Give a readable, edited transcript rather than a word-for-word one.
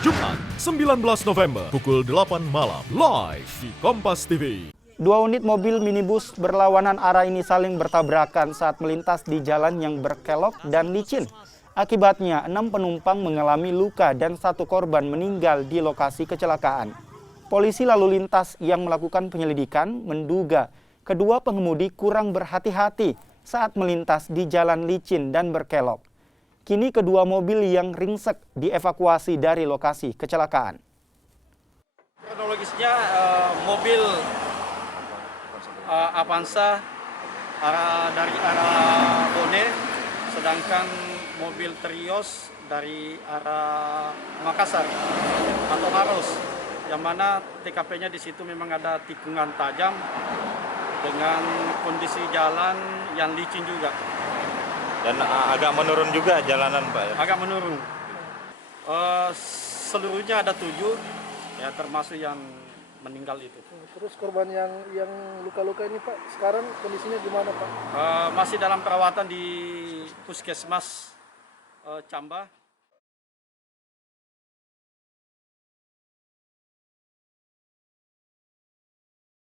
Jumat 19 November pukul 8 malam live di Kompas TV. Dua unit mobil minibus berlawanan arah ini saling bertabrakan saat melintas di jalan yang berkelok dan licin. Akibatnya 6 penumpang mengalami luka dan 1 korban meninggal di lokasi kecelakaan. Polisi lalu lintas yang melakukan penyelidikan menduga kedua pengemudi kurang berhati-hati saat melintas di jalan licin dan berkelok. Kini kedua mobil yang ringsek dievakuasi dari lokasi kecelakaan. Kronologisnya mobil Avanza dari arah Bone, sedangkan mobil Trios dari arah Makassar atau Maros, yang mana TKP-nya di situ memang ada tikungan tajam dengan kondisi jalan yang licin juga. Dan agak menurun juga jalanan, Pak? Agak menurun. Seluruhnya ada 7, ya termasuk yang meninggal itu. Terus korban yang luka-luka ini Pak, sekarang kondisinya gimana Pak? Masih dalam perawatan di Puskesmas Camba.